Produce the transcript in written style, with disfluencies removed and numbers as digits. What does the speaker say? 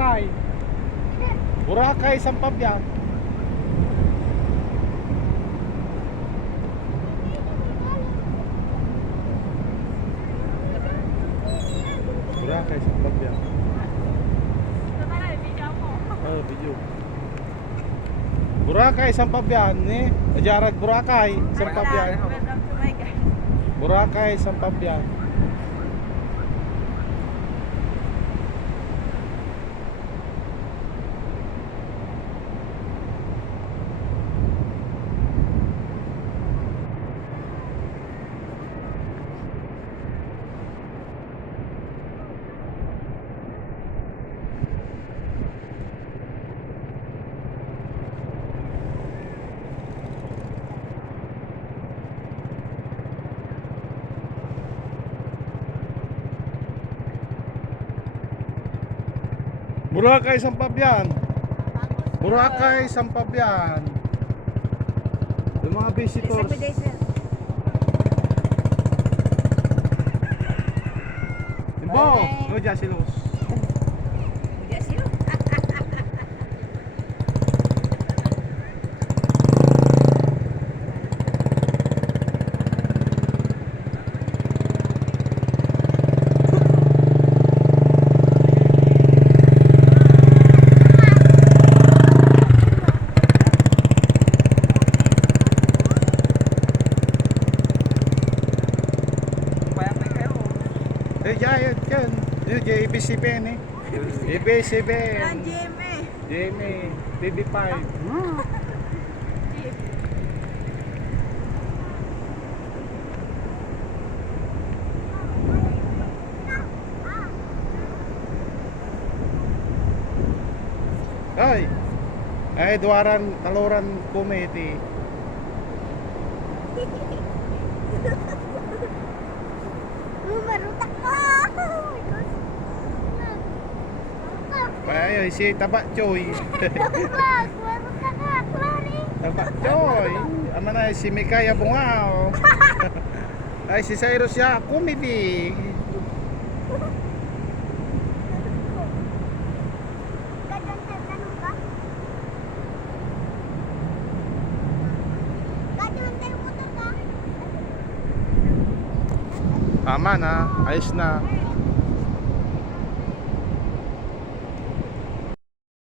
Boracay. Boracay, Sampabian. Boracay, Sampabian. Video. Boracay, Sampabian ni. Ajarat Boracay, Sampabian. Boracay, Sampabian. Boracay, Sampabian. Boracay, Sampabian. Yung mga visitors. Timbo, no dyan silos. Yan, yung JBCB ni. JBCB. GMA. BB5. Ay, Duaran, Taluran Committee. Ay, si Tabak Choy. Tabak Choy. Ama na si Mikaya Bungao. Ay, si Cyrus ya Committee. Tama na, ayos na.